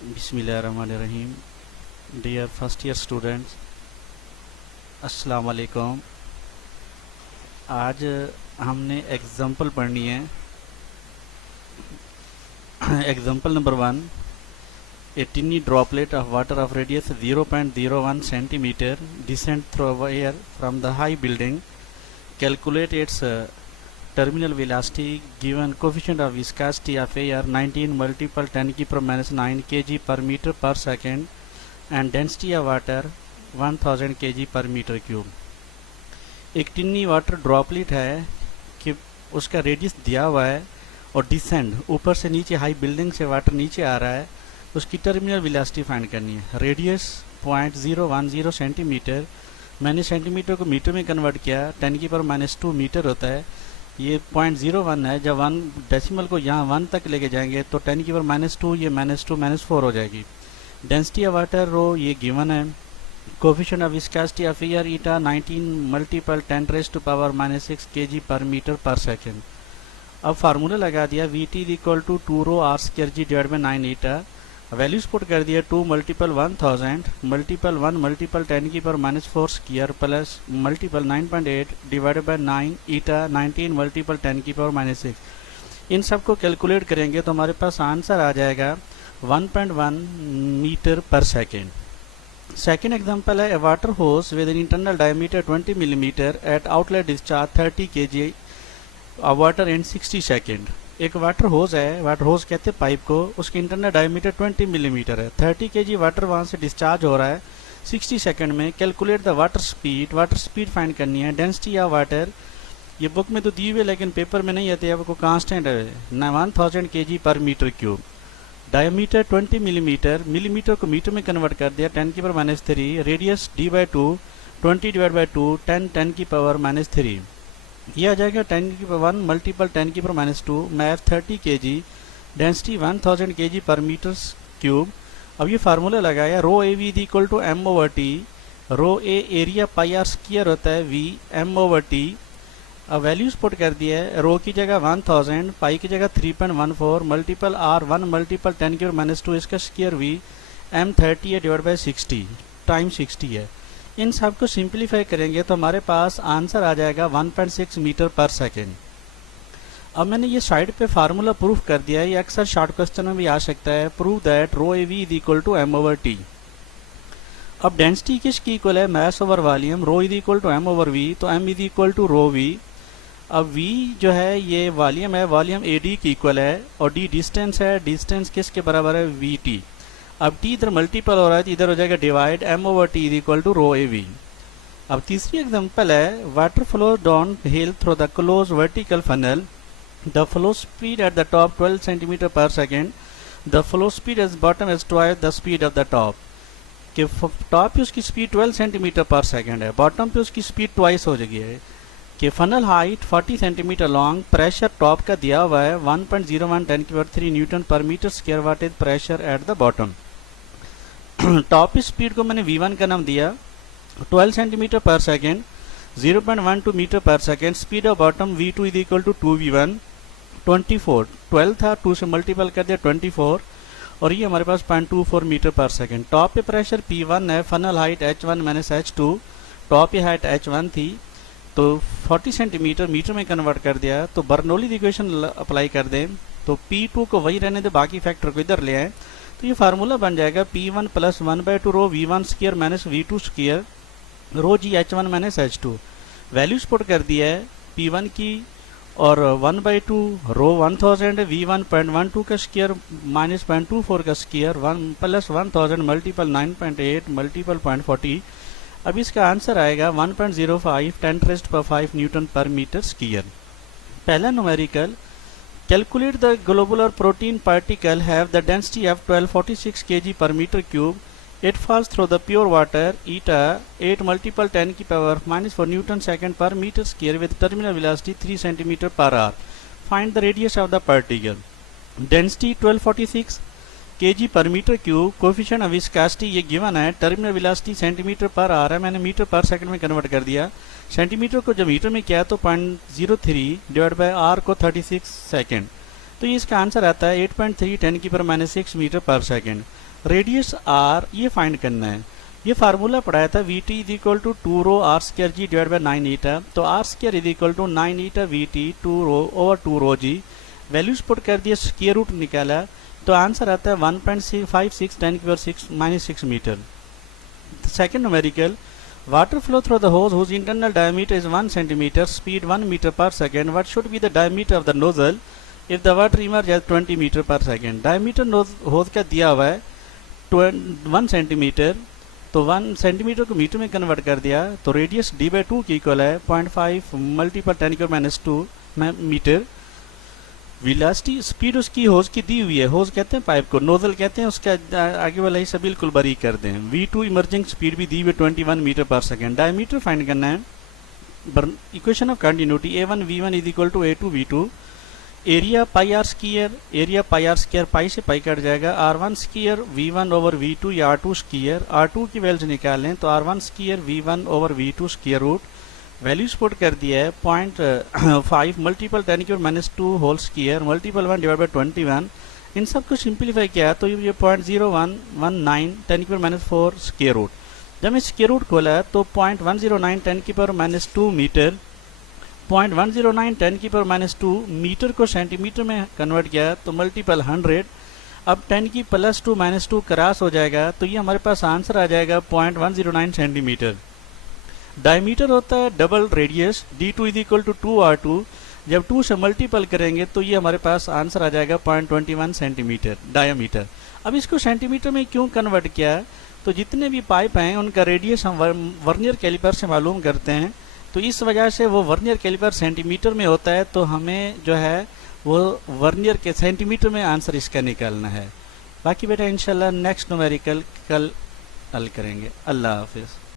बिस्मिल्लाहिर्रहमानिर्रहीम। Dear first year students, अस्सलाम वालेकुम। आज हमने एग्जाम्पल पढ़नी है। Example number 1, a tiny droplet of water of radius 0.01 centimetre descent through air from the high building. Calculate its terminal velocity given coefficient of viscosity of air 19 multiple 10 की per minus 9 kg per meter per second and density of water 1000 kg per meter cube। एक Tinni water droplet है कि उसका radius दिया हुआ है और descend ऊपर से नीचे हाई बिल्डिंग से वाटर नीचे आ रहा है, उसकी टर्मिनल वेलोसिटी फाइंड करनी है। रेडियस 0.010 सेंटीमीटर, मैंने सेंटीमीटर को मीटर में कन्वर्ट किया, 10 की पर -2 मीटर होता है। ये 0.01 है। जब 1 डेसिमल को यहाँ 1 तक लेके जाएंगे तो 10 की पावर -2 ये -2 -4 हो जाएगी। डेंसिटी ऑफ वाटर रो ये गिवन है। Coefficient of viscosity of air eta 19 multiple 10 raise to power -6 kg पर मीटर पर सेकेंड। अब फार्मूला लगा दिया VT equal to 2 rho R square G divide by 9 eta. Values put कर दिया 2 multiple 1000 multiple 1 multiple 10 की power -4 square plus multiple 9.8 divided by 9 eta 19 multiple 10 की power -6। इन सब को कैलकुलेट करेंगे तो हमारे पास आंसर आ जाएगा 1.1 metre per second. Second example है, ए वाटर होस with an internal diameter 20 millimetre eight outlet discharge 30 kg water in 60 second. एक वाटर होज है, वाटर होज कहते हैं पाइप को, उसकी इंटरनल डायमीटर 20 मिलीमीटर है, 30 kg वाटर वहाँ से डिस्चार्ज हो रहा है 60 सेकंड में। Calculate the water speed find करनी है। डेंसिटी ऑफ वाटर ये बुक में तो दी हुई है लेकिन पेपर में नहीं आती है, आपको कांस्टेंट है 1000 kg पर metre cube. Diameter 20 millimetre, millimetre को मीटर में कन्वर्ट कर दिया 10 की power -3। Radius d/2 20 divide by 2 10 की पावर -3। ये आ जाएगा 10 की पावर 1 मल्टीपल 10 की power -2 math 30 kg, density 1000 kg पर मीटर क्यूब। अब ये फार्मूला लगाया rho A V equal to M over T. Rho A area pi are square होता है वी एम ओवर टी। अब वैल्यूज पुट कर दिया है, रो की जगह 1000, पाई की जगह 3.14 मल्टीपल आर 1 मल्टीपल 10 की पावर -2 इसका स्क्वायर वी एम 30 है डिवाइड बाई 60 टाइम 60 है। इन सब को सिंप्लीफाई करेंगे तो हमारे पास आंसर आ जाएगा 1.6 मीटर पर सेकेंड। अब मैंने ये साइड पे फार्मूला प्रूफ कर दिया है, ये अक्सर शॉर्ट क्वेश्चन में भी आ सकता है। Prove that rho A V is equal to M over T. अब डेंसिटी किसकी इक्वल है, mass over volume. Rho is equal to M over V, तो M is equal to rho V. अब वी जो है ये वॉल्यूम है, volume A D की इक्वल है और डी डिस्टेंस है, डिस्टेंस किसके बराबर है वी टी। अब टी इधर मल्टीपल हो रहा है तो इधर हो जाएगा divide M over T is equal to rho A V. अब तीसरी एग्जांपल है, water flow down hill through the close vertical funnel. The flow speed at the top 12 centimetre per second. The flow speed at bottom is twice the speed of the top. कि top पे उसकी speed 12 centimetre per second है, bottom पे उसकी speed twice हो जाएगी है। कि funnel height 40 centimeter long, pressure top का दिया हुआ है 1.01 10 की power 3 newton per metre square. What is pressure at the bottom. Top speed को मैंने v1 का नाम दिया 12 centimetre per second 0.12 metre per second. Speed of bottom v2 is equal to 2v1 24, 12 था 2 से मल्टीपल कर दिया 24 और ये हमारे पास 0.24 मीटर पर सेकेंड। टॉप पे प्रेशर P1 है, funnel height h1 minus h2, top पे हाइट h1 थी तो 40 सेंटीमीटर मीटर में कन्वर्ट कर दिया तो बर्नौली इक्वेशन अप्लाई कर दें तो P2 को वही रहने दे, बाकी फैक्टर को इधर ले आए तो ये फार्मूला बन जाएगा P1 plus 1/2 rho V1 square minus V2 square rho G H1 minus H2। Values put कर दिया है P1 की और 1/2 रो 1000 V1 0.12 का स्क्वायर माइनस 0.24 का स्क्वायर 1 प्लस 1000 मल्टीपल 9.8 मल्टीपल 0.40। अब इसका आंसर आएगा 1.05 10 raised power 5 Newton per metre square. पहला numerical, calculate the globular protein particle have the density of 1246 kg per meter cube. It falls through the pure water eta 8 multiple 10 की power -4 newton second per metre square with terminal velocity 3 cm per hour. Find the radius of the particle. Density 1246 kg पर metre cube, coefficient of viscosity ये given है, terminal velocity centimetre per आ रहा है, मैंने metre पर second में convert कर दिया। सेंटीमीटर को जब मीटर में किया तो 0.03 डिवाइड बाय आर को 36 सेकेंड, तो ये इसका आंसर आता है 8.3 10 की power -6 metre per second. Radius R ये फाइंड करना है। ये फार्मूला पढ़ाया था V T is equal to 2 rho R square G divide by 9 eta. तो R square is equal to 9 eta V T 2 rho over 2 rho G. Values put कर दिया, square root निकाला, तो आंसर आता है 1.56 10⁻⁻6 metre. Second numerical, water flow through the hose whose internal diameter is 1 centimeter, speed 1 meter per second. What should be the diameter of the nozzle if the water emerges at 20 meter per second? Diameter hose का दिया हुआ है 1 centimetre, तो 1 centimetre को metre में convert कर दिया, तो रेडियस d/2 की इक्वल है 0.5 मल्टीपल 10⁻⁻2 मीटर। वेलोसिटी स्पीड उसकी होज की दी हुई है, होज कहते हैं पाइप को, नोजल कहते हैं उसका आगे वाला हिस्सा बिल्कुल बारीक कर दें। v2 इमर्जिंग स्पीड भी दी हुई 21 metre per second. Diameter find करना है। Equation of continuity a1 v1 is equal to a2 v2। Area pi are square, area pi are square pi से पाई कट जाएगा, r1 square v1 over v2 या r2 square. r2 की values निकालें तो r1 square v1 over v2 square root. Values put कर दिया है 0.5 multiple 10⁻⁻2 whole square multiple 1 divide by 21। इन सब को सिंप्लीफाई किया तो ये 0.0119 10⁻⁻4 स्क्वायर रूट। जब मैं स्क्वायर रूट खोला तो 0.109 10⁻⁻2 मीटर, 0.109 10⁻⁻2 मीटर को सेंटीमीटर में कन्वर्ट किया तो मल्टीपल 100। अब 10⁻² क्रॉस हो जाएगा तो ये हमारे पास आंसर आ जाएगा 0.109 सेंटीमीटर। डायमीटर होता है double radius, d2 is equal to 2r2। जब 2 से मल्टीपल करेंगे तो ये हमारे पास आंसर आ जाएगा 0.21 सेंटीमीटर डायमीटर। अब इसको सेंटीमीटर में क्यों कन्वर्ट किया, तो जितने भी पाइप हैं उनका रेडियस हम वर्नियर कैलिपर से मालूम करते हैं, तो इस वजह से वो वर्नियर कैलिपर सेंटीमीटर में होता है, तो हमें जो है वो वर्नियर के सेंटीमीटर में आंसर इसका निकालना है। बाकी बेटा इंशाल्लाह नेक्स्ट न्यूमेरिकल कल हल करेंगे। अल्लाह हाफिज़।